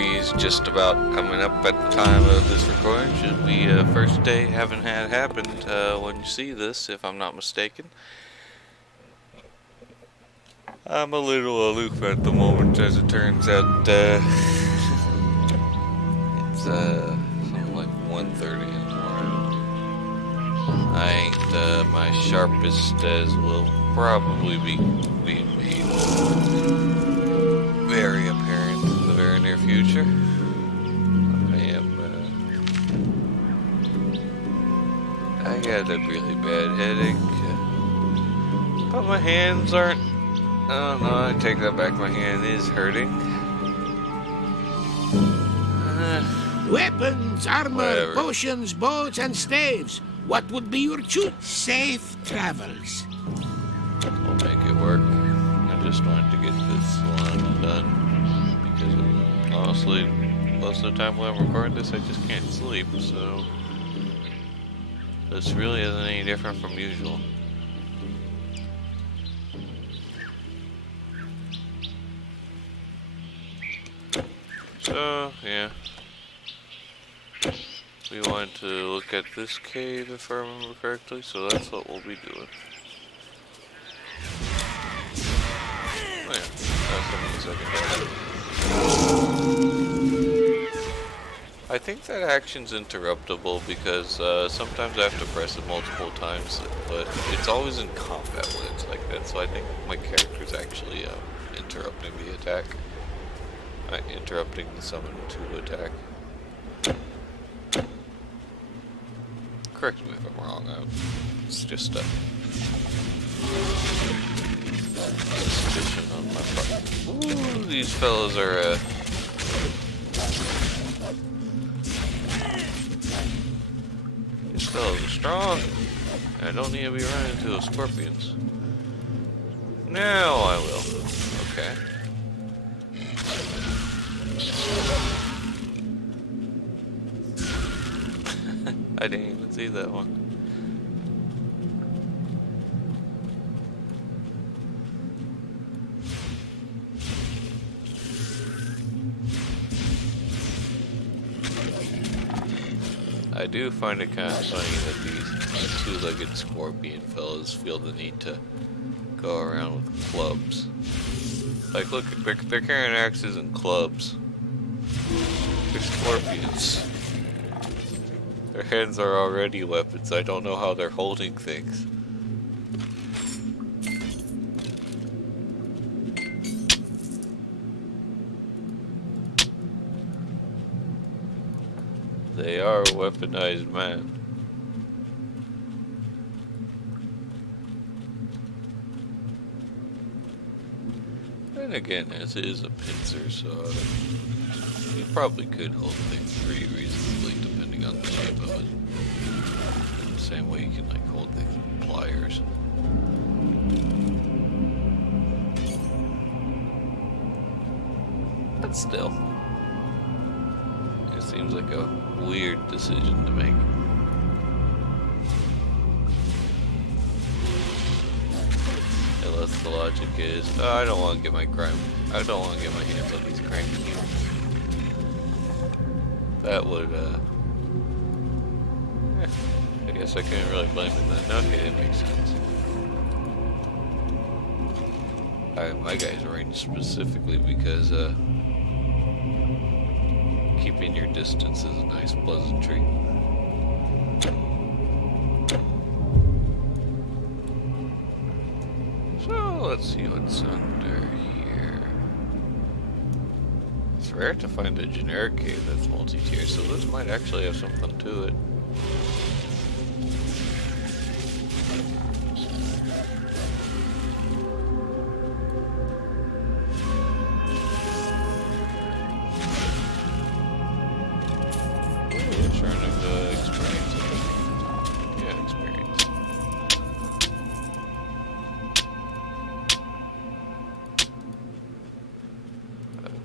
January is just about coming up at the time of this recording. Should be first day haven't had happened when you see this, if I'm not mistaken. I'm a little aloof at the moment, as it turns out. It's something like 1:30 in the morning. I ain't my sharpest, as will probably be being made very apparent in the very near future. I got a really bad headache, but my hands aren't. Oh no, I take that back. My hand is hurting. Weapons, armor, Whatever. potions, bows, and staves. What would be your choice? Safe travels. We'll make it work. I just wanted to get this one done because honestly, most of the time when I'm recording this, I just can't sleep. So this really isn't any different from usual. So, yeah. We wanted to look at this cave, if I remember correctly, so that's what we'll be doing. Oh yeah, that's something second. I think that action's interruptible because sometimes I have to press it multiple times, but it's always in combat when it's like that, so I think my character's actually interrupting the attack. Interrupting the summon to attack. Correct me if I'm wrong. It's just a suspicion on my part. Ooh, these fellas are these fellas are strong. I don't need to be running into those scorpions. Now I will. Okay. I didn't even see that one. I do find it kind of funny that these two-legged scorpion fellas feel the need to go around with clubs. Like, look, they're carrying axes and clubs. They're scorpions. Their hands are already weapons. I don't know how they're holding things. They are a weaponized man. And again, this is a pincer, so you probably could hold things pretty reasonably depending on the shape of it. In the same way you can like hold things with pliers. But still, it seems like a weird decision to make. Unless the logic is, oh, I don't want to get my hands on these cranks. That would, I guess I couldn't really blame him then. Okay, it makes sense. My guys arranged specifically because, keeping your distance is a nice pleasantry. So, let's see what's under here. It's rare to find a generic cave that's multi-tier, so this might actually have something to it.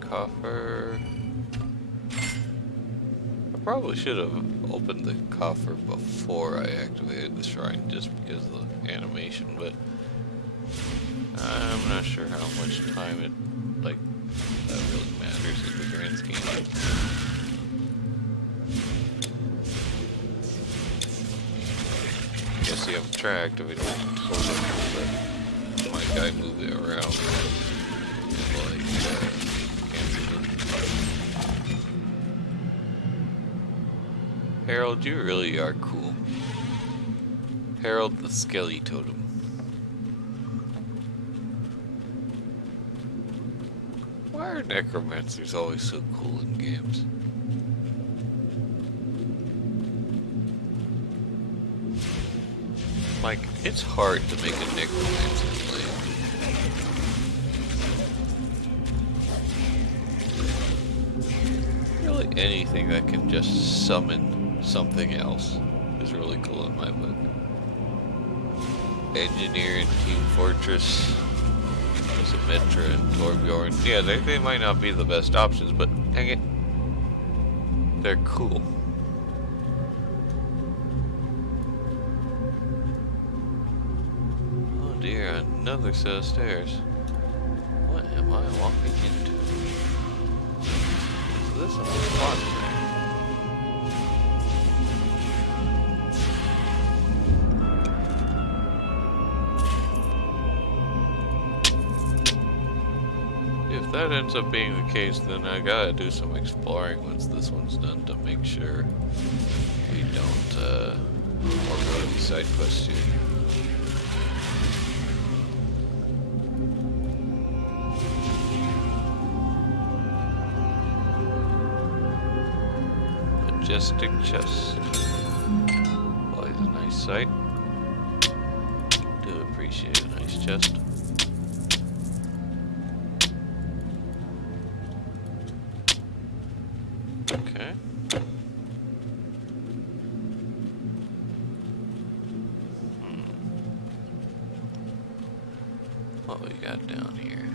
Coffer. I probably should have opened the coffer before I activated the shrine just because of the animation, but I'm not sure how much time it, like, that really matters in the grand scheme of see I'm tracked if I don't totally let my guy move it around. Like, can't do it. Harold, you really are cool. Harold the Skelly Totem. Why are necromancers always so cool in games? Like, it's hard to make a necromancer play. Really, anything that can just summon something else is really cool in my book. Engineer and Team Fortress, Symmetra and Torbjorn. Yeah, they might not be the best options, but dang it, they're cool. Oh dear, another set of stairs. What am I walking into? Is this a plot thing? If that ends up being the case, then I gotta do some exploring once this one's done to make sure we don't, forego any side quests here. Majestic chest. Always a nice sight. Do appreciate a nice chest. Okay. What we got down here?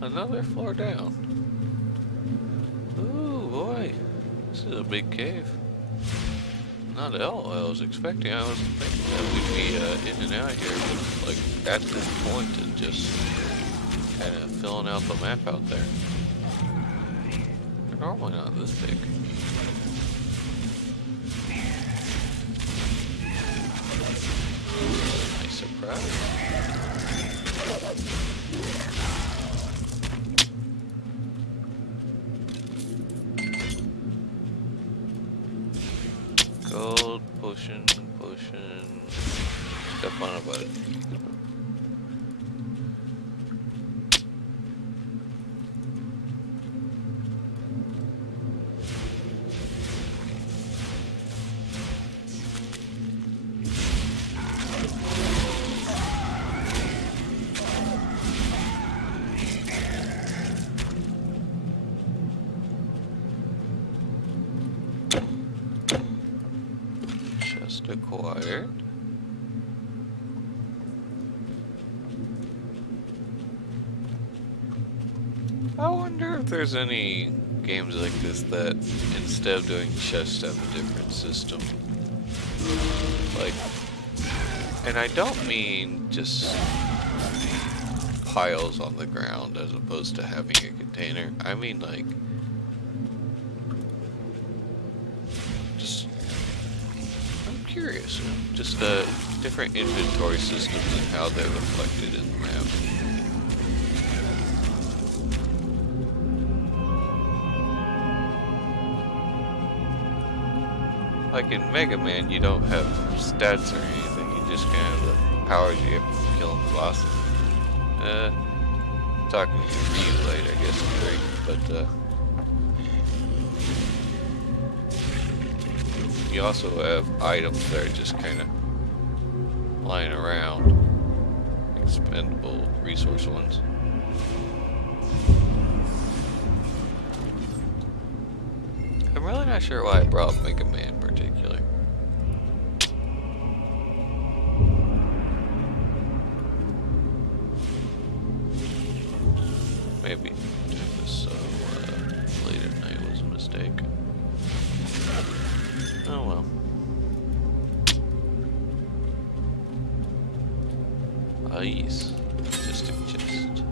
Another floor down. Ooh boy, this is a big cave. Not at all what I was expecting. I was thinking that we'd be in and out here, but like at this point and just kind of filling out the map out there. They're normally not this big. Nice surprise. Gold, potion. Step on a button. Just acquired. I wonder if there's any games like this that instead of doing chests have a different system. Like, and I don't mean just piles on the ground as opposed to having a container. I mean like curious, just different inventory systems and how they're reflected in the map. Like in Mega Man, you don't have stats or anything, you just kind of have the powers you have to kill the bosses. Talking to Ryu later, I guess is great, but you also have items that are just kind of lying around. Expendable resource ones. I'm really not sure why I brought up Mega Man in particular. Maybe doing this so late at night was a mistake. Oh well. Ice. Majestic chest.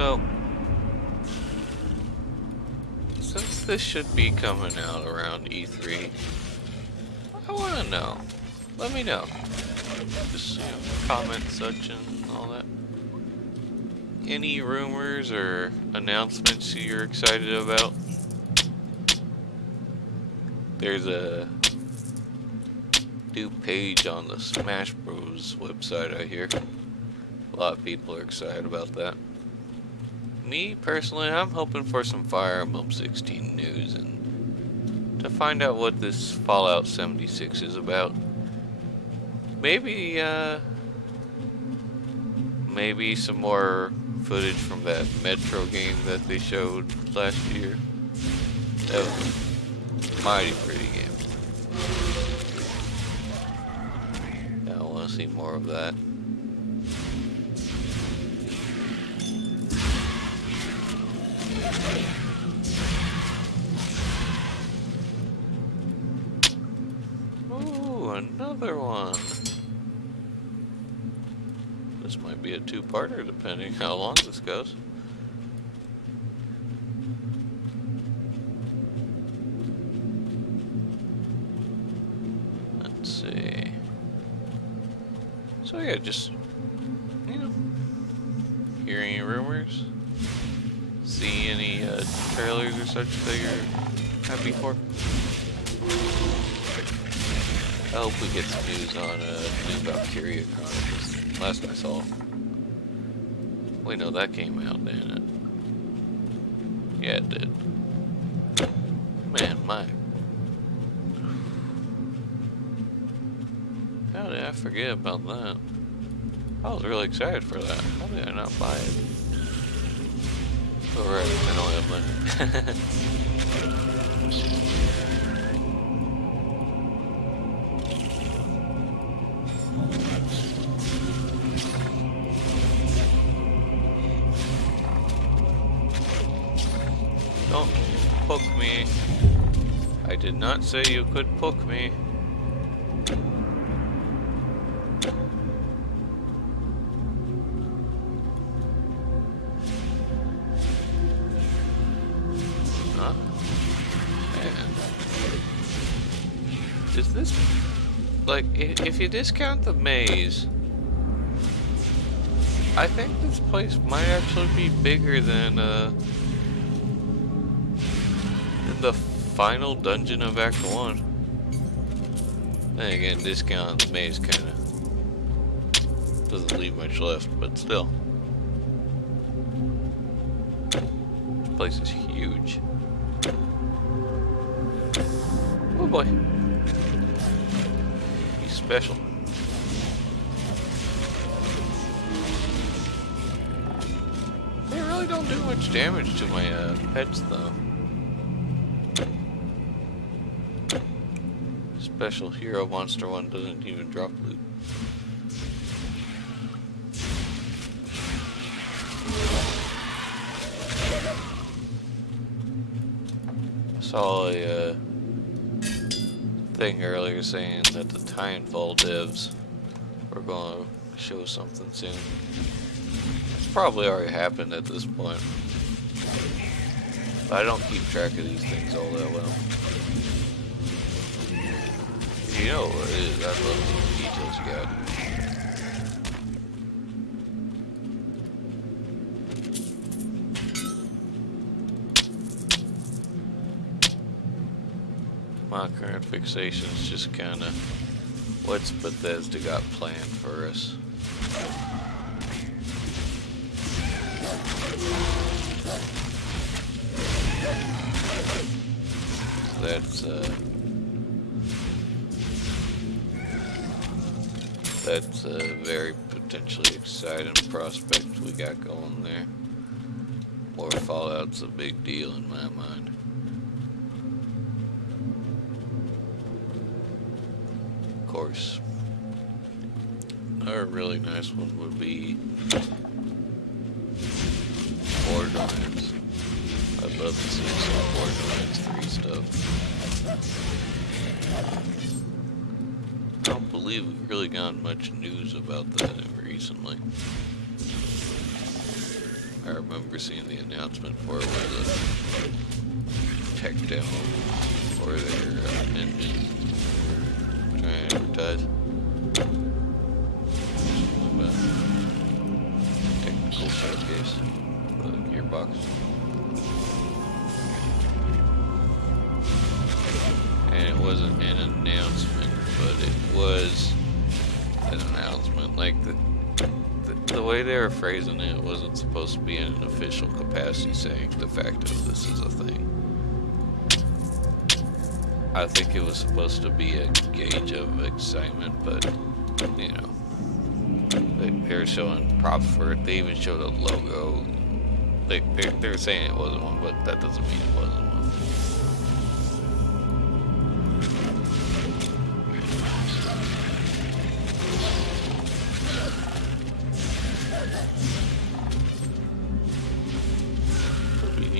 So, since this should be coming out around E3, I want to know. Let me know. Just, comment section and all that. Any rumors or announcements you're excited about? There's a new page on the Smash Bros. Website, I hear. A lot of people are excited about that. Me, personally, I'm hoping for some Fire Emblem 16 news and to find out what this Fallout 76 is about. Maybe, maybe some more footage from that Metro game that they showed last year. That was a mighty pretty game. Yeah, I want to see more of that. Ooh, another one. This might be a two-parter depending how long this goes. Let's see. So yeah, just, hear any rumors? See any trailers or such that you're happy for? I hope we get some news on new Valkyria Chronicles. Last I saw. Wait, no, that came out, didn't it? Yeah, it did. Man, how did I forget about that? I was really excited for that. How did I not buy it? Oh, right, I don't have money. Don't poke me. I did not say you could poke me. Huh? Man. Is this... like, if you discount the maze... I think this place might actually be bigger than, the final dungeon of Act 1. Then again, discount the maze kinda doesn't leave much left, but still. This place is huge. Oh boy. He's special. They really don't do much damage to my pets though. Special hero monster one doesn't even drop loot. I saw a thing earlier saying that the Titanfall devs were going to show something soon. It's probably already happened at this point. But I don't keep track of these things all that well. You know what it is, I love the details you got. My current fixation is just kinda what's Bethesda got planned for us. That's a very potentially exciting prospect we got going there. More Fallout's a big deal in my mind. Of course, another really nice one would be Borderlands. I'd love to see some Borderlands 3 stuff. I don't believe we've really gotten much news about that recently. I I remember seeing the announcement for it was a tech demo for their engine. Trying to advertise. Technical showcase for the gearbox. And it wasn't an announcement, but it was an announcement. Like the way they were phrasing it wasn't supposed to be in an official capacity saying de facto this is a thing. I think it was supposed to be a gauge of excitement, but you know, they were showing props for it. They even showed a logo. They were saying it wasn't one, but that doesn't mean it wasn't one.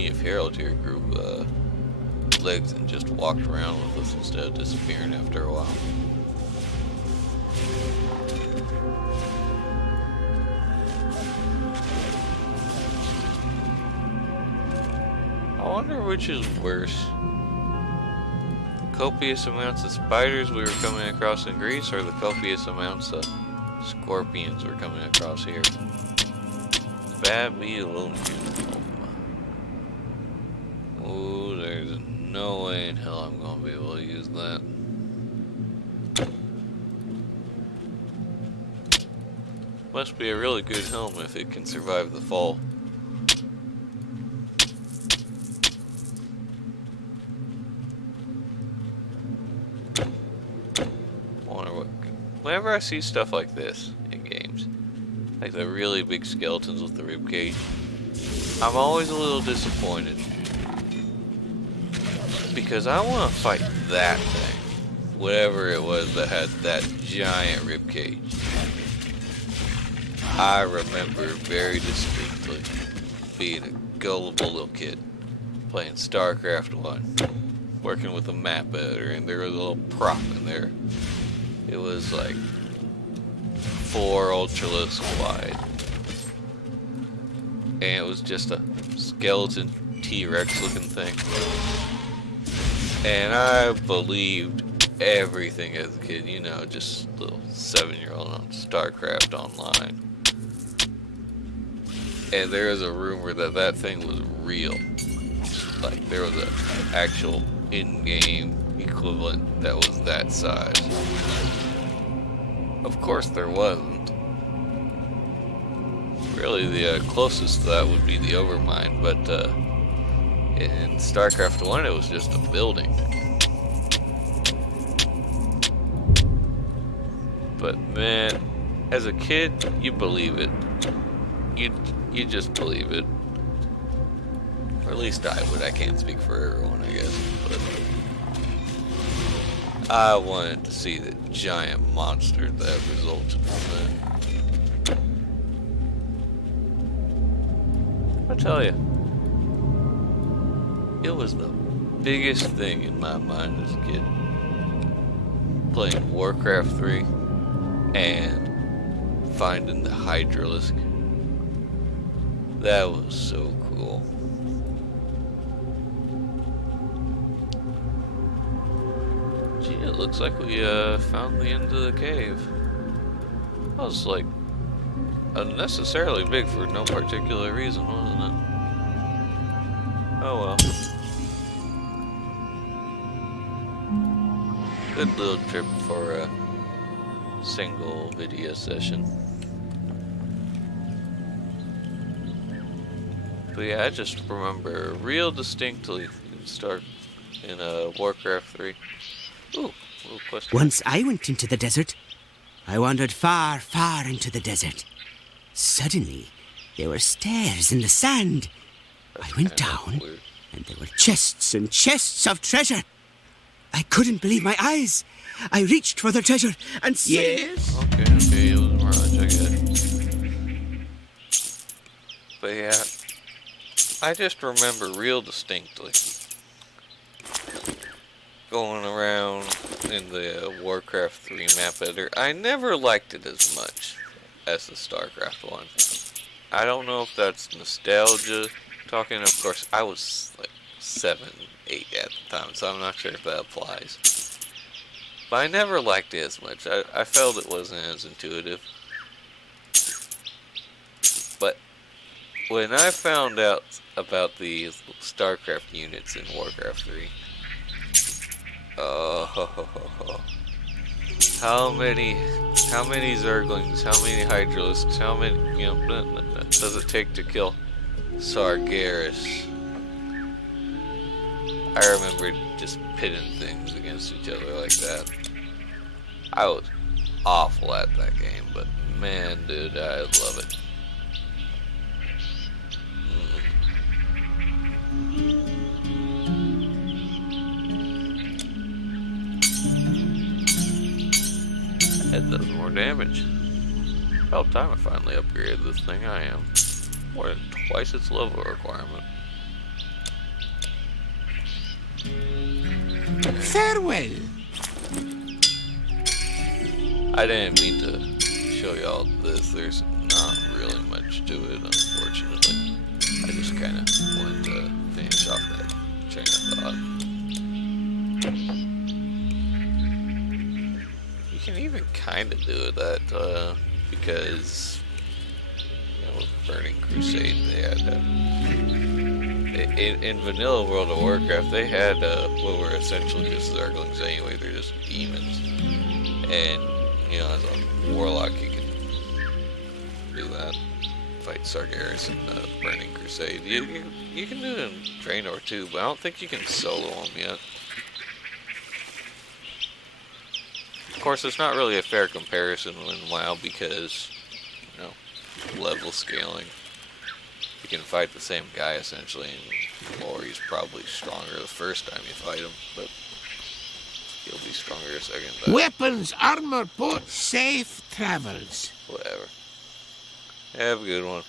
If Harold here grew legs and just walked around with us instead of disappearing after a while. I wonder which is worse. The copious amounts of spiders we were coming across in Greece, or the copious amounts of scorpions we're coming across here. Babylonian. Oh, there's no way in hell I'm gonna be able to use that. Must be a really good helm if it can survive the fall. I wonder what. Whenever I see stuff like this in games, like the really big skeletons with the ribcage, I'm always a little disappointed. Because I want to fight that thing. Whatever it was that had that giant ribcage. I remember very distinctly being a gullible little kid playing StarCraft 1, working with a map editor, and there was a little prop in there. It was like 4 ultralisks wide. And it was just a skeleton T-Rex looking thing. And I believed everything as a kid, you know, just a little 7-year-old on StarCraft Online. And there was a rumor that that thing was real. Like, there was an actual in-game equivalent that was that size. Of course there wasn't. Really, the closest to that would be the Overmind, but in StarCraft 1 it was just a building. But man, as a kid, you believe it. You just believe it. Or at least I would. I can't speak for everyone, I guess. But I wanted to see the giant monster that resulted from that. I'll tell you, it was the biggest thing in my mind as a kid. Playing Warcraft 3 and finding the Hydralisk. That was so cool. Gee, it looks like we found the end of the cave. That was like unnecessarily big for no particular reason, wasn't it? Oh well. Good little trip for a single video session. But yeah, I just remember real distinctly start in Warcraft 3. Ooh, little question. Once I went into the desert. I wandered far, far into the desert. Suddenly, there were stairs in the sand. I went down, Weird. and there were chests and chests of treasure. I couldn't believe my eyes. I reached for the treasure and Yes? Okay, it was a mirage, I guess. But yeah, I just remember real distinctly going around in the Warcraft 3 map editor. I never liked it as much as the StarCraft one. I don't know if that's nostalgia talking. Of course, I was like 7, 8 at the time, so I'm not sure if that applies. But I never liked it as much. I felt it wasn't as intuitive. But when I found out about the StarCraft units in Warcraft 3, how many Zerglings, how many Hydralisks, how many, does it take to kill Sargeras? I remember just pitting things against each other like that. I was awful at that game, but man, dude, I love it. It does more damage. About time I finally upgraded this thing. I am more than twice its level requirement. Farewell. I didn't mean to show y'all this. There's not really much to it, unfortunately. I just kind of wanted to finish off that train of thought. You can even kind of do that, because, with Burning Crusade, they had in vanilla World of Warcraft, they had what were essentially just Zerglings anyway. They're just demons, and as a warlock, you can do that. Fight Sargeras in Burning Crusade. You can do it in Draenor too, but I don't think you can solo them yet. Of course, it's not really a fair comparison in WoW because, level scaling. You can fight the same guy essentially, and or he's probably stronger the first time you fight him, but he'll be stronger the second time. Weapons, armor, port, safe travels. Whatever. Have a good one.